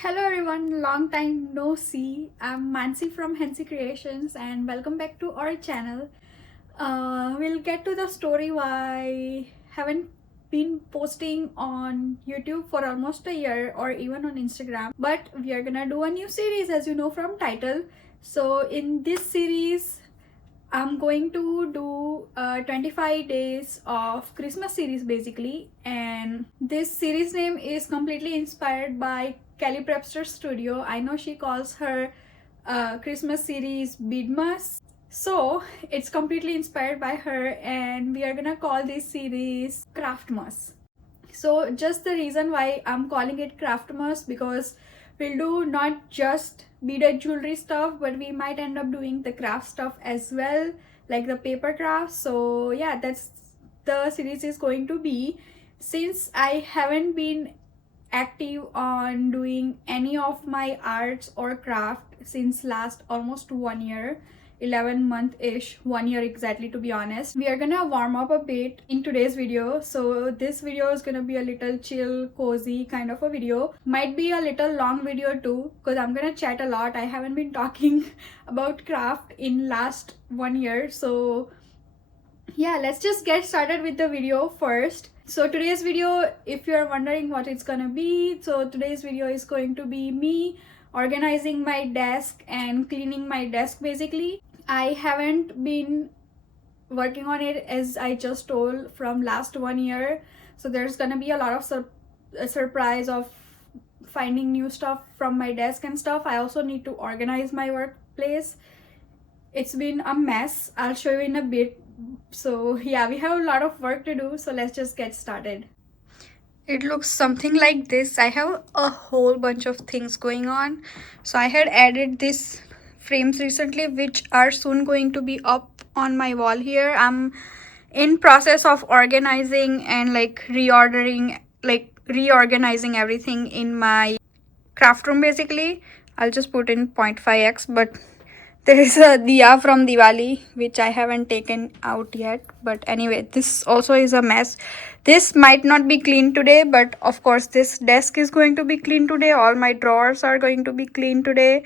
Hello everyone, long time no see. I'm Mansi from Hensi Creations and welcome back to our channel. We'll get to the story why I haven't been posting on YouTube for almost a year or even on Instagram, but we are gonna do a new series as you know from title. So in this series I'm going to do 25 days of Christmas series basically, and this series name is completely inspired by Kelly Prepster Studio. I know she calls her Christmas series Beadmas, so it's completely inspired by her, and we are gonna call this series Craftmas. So just the reason why I'm calling it Craftmas, because we'll do not just beaded jewelry stuff, but we might end up doing the craft stuff as well, like the paper crafts. So yeah, that's the series is going to be. Since I haven't been active on doing any of my arts or craft since last almost 1 year, 11 month-ish, 1 year exactly to be honest, we are gonna warm up a bit in today's video. So this video is gonna be a little chill, cozy kind of a video. Might be a little long video too, because I'm gonna chat a lot. I haven't been talking about craft in last 1 year. So yeah, let's just get started with the video first. So today's video, if you're wondering what it's gonna be, so today's video is going to be me organizing my desk and cleaning my desk basically. I haven't been working on it, as I just told, from last 1 year, so there's gonna be a lot of surprise of finding new stuff from my desk and stuff. I also need to organize my workplace. It's been a mess. I'll show you in a bit. So yeah, we have a lot of work to do, so let's just get started. It looks something like this. I have a whole bunch of things going on. So I had added these frames recently, which are soon going to be up on my wall here. I'm in process of organizing and reorganizing everything in my craft room basically. I'll just put in 0.5x, but there is a diya from Diwali which I haven't taken out yet. But anyway, this also is a mess. This might not be clean today, but of course this desk is going to be clean today. All my drawers are going to be clean today.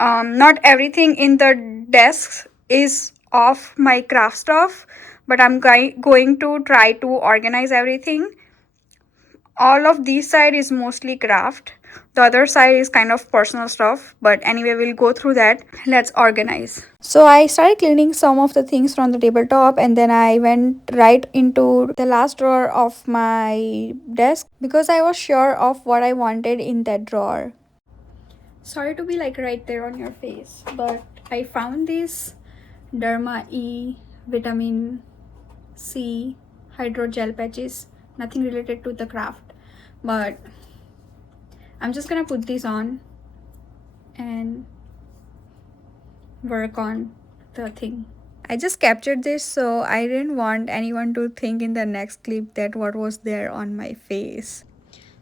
Not everything in the desks is of my craft stuff, but I'm going to try to organize everything. All of this side is mostly craft, the other side is kind of personal stuff, but anyway, we'll go through that. Let's organize. So I started cleaning some of the things from the tabletop, and then I went right into the last drawer of my desk because I was sure of what I wanted in that drawer. Sorry to be like right there on your face, but I found this Derma E vitamin C hydrogel patches, nothing related to the craft, but I'm just gonna put this on and work on the thing. I just captured this, so I didn't want anyone to think in the next clip that what was there on my face.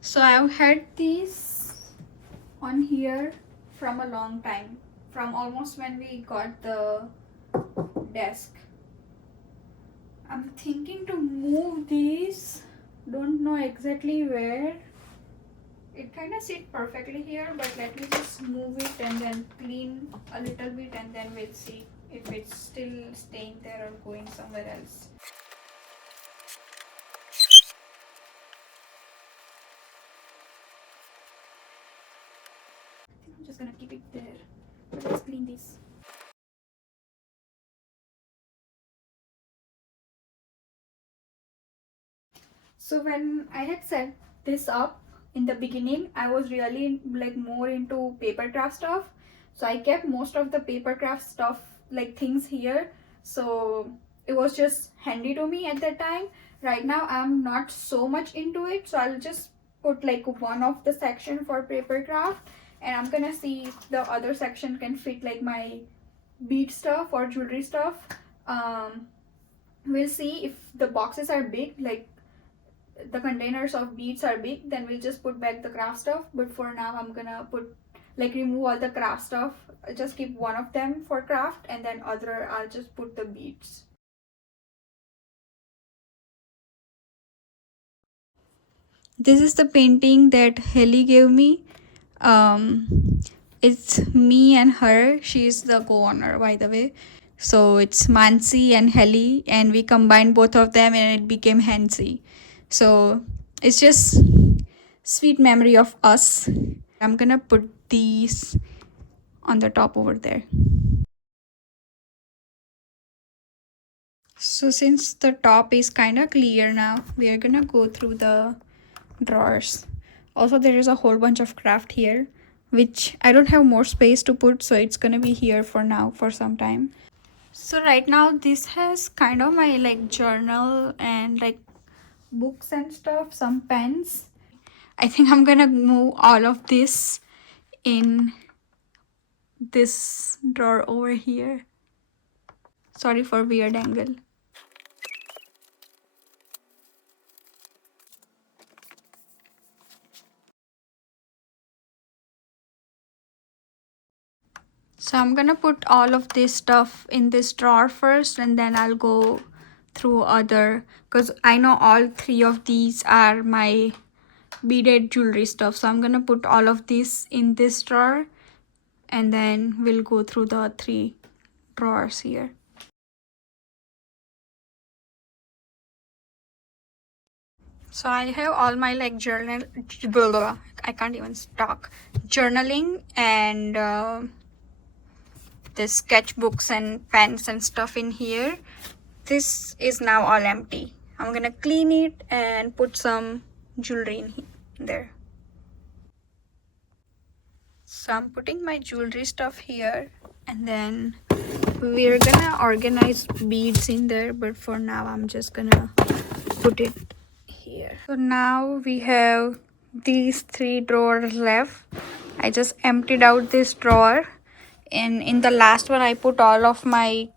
So I've had these on here from a long time, from almost when we got the desk. I'm thinking to move these, don't know exactly where. It kind of sit perfectly here, but let me just move it and then clean a little bit, and then we'll see if it's still staying there or going somewhere else. I think I'm just gonna keep it there, but let's clean this. So when I had set this up in the beginning, I was really like more into paper craft stuff, so I kept most of the paper craft stuff, like things here, so it was just handy to me at that time. Right now I'm not so much into it, so I'll just put like one of the section for paper craft, and I'm gonna see if the other section can fit like my bead stuff or jewelry stuff. We'll see if the boxes are big, like the containers of beads are big, then we'll just put back the craft stuff. But for now I'm gonna put remove all the craft stuff, just keep one of them for craft, and then other I'll just put the beads. This is the painting that Haley gave me. Um, it's me and her. She's the co-owner, by the way. So it's Mansi and Heli, and we combined both of them, and it became Hansi. So it's just sweet memory of us. I'm gonna put these on the top over there. So since the top is kind of clear now, we are gonna go through the drawers. Also, there is a whole bunch of craft here, which I don't have more space to put, so it's gonna be here for now for some time. So right now this has kind of my like journal and like books and stuff, some pens. I think I'm gonna move all of this in this drawer over here. Sorry for weird angle. So I'm gonna put all of this stuff in this drawer first, and then I'll go through other, because I know all three of these are my beaded jewelry stuff. So I'm gonna put all of this in this drawer, and then we'll go through the three drawers here. So I have all my like journal, blah, blah, blah. I can't even talk, journaling and the sketchbooks and pens and stuff in here. This is now all empty. I'm gonna clean it and put some jewelry in there. So I'm putting my jewelry stuff here, and then we're gonna organize beads in there, but for now I'm just gonna put it here. So now we have these three drawers left. I just emptied out this drawer, and in the last one I put all of my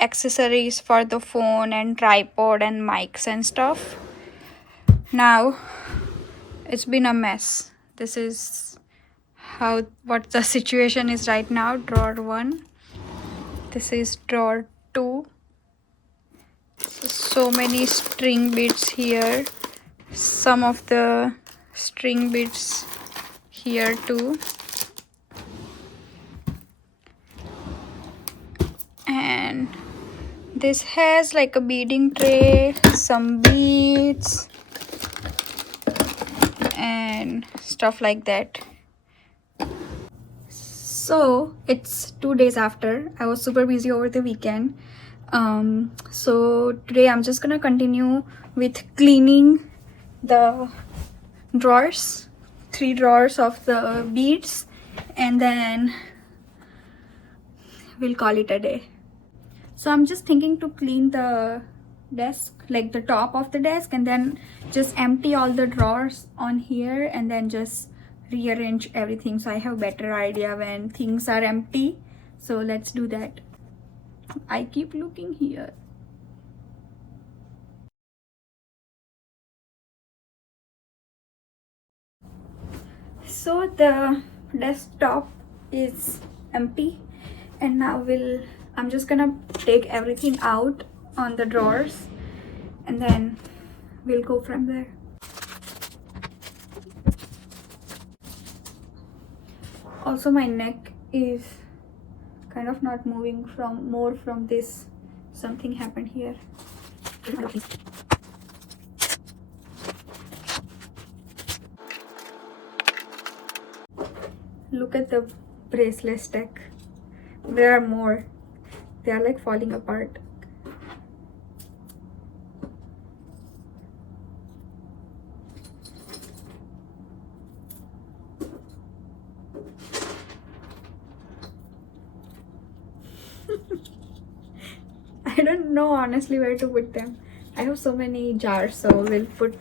accessories for the phone and tripod and mics and stuff. Now it's been a mess. This is what the situation is right now. Drawer 1, this is drawer 2. So many string beads here, some of the string beads here too, and this has like a beading tray, some beads and stuff like that. So it's 2 days after. I was super busy over the weekend. So today I'm just gonna continue with cleaning the drawers, 3 drawers of the beads, and then we'll call it a day. So I'm just thinking to clean the desk, like the top of the desk, and then just empty all the drawers on here and then just rearrange everything, so I have better idea when things are empty. So let's do that. I keep looking here. So the desktop is empty, and now I'm just gonna take everything out on the drawers, and then we'll go from there. Also, my neck is kind of not moving from this. Something happened here. Look at the bracelet stack. There are more. They are like falling apart. I don't know honestly where to put them. I have so many jars, so we'll put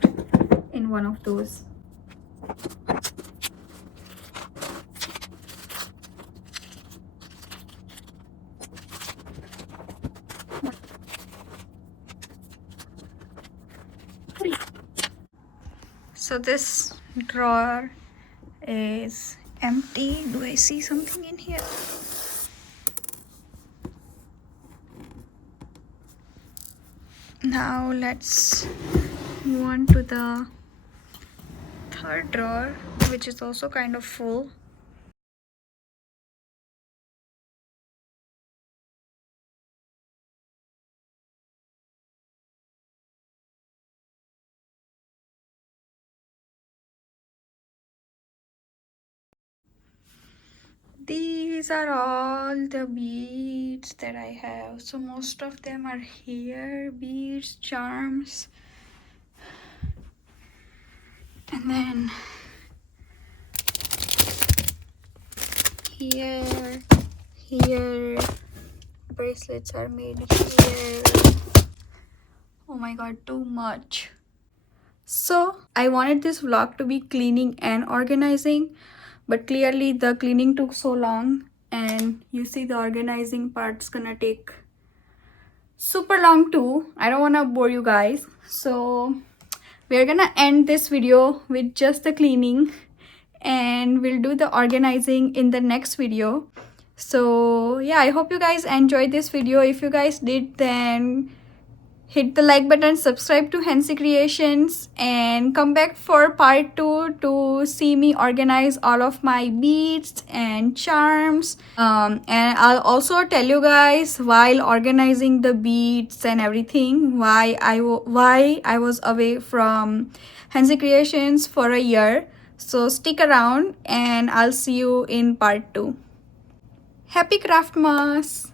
in one of those. So this drawer is empty. Do I see something in here? Now let's move on to the third drawer, which is also kind of full. These are all the beads that I have. So most of them are here, beads, charms. And then here, bracelets are made here. Oh my god, too much. So I wanted this vlog to be cleaning and organizing, but clearly the cleaning took so long, and you see the organizing part's gonna take super long too. I don't want to bore you guys, so we're gonna end this video with just the cleaning, and we'll do the organizing in the next video. So yeah, I hope you guys enjoyed this video. If you guys did, then hit the like button, subscribe to Hensi Creations, and come back for part 2 to see me organize all of my beads and charms. And I'll also tell you guys, while organizing the beads and everything, why I was away from Hensi Creations for a year. So stick around and I'll see you in part 2. Happy Craftmas!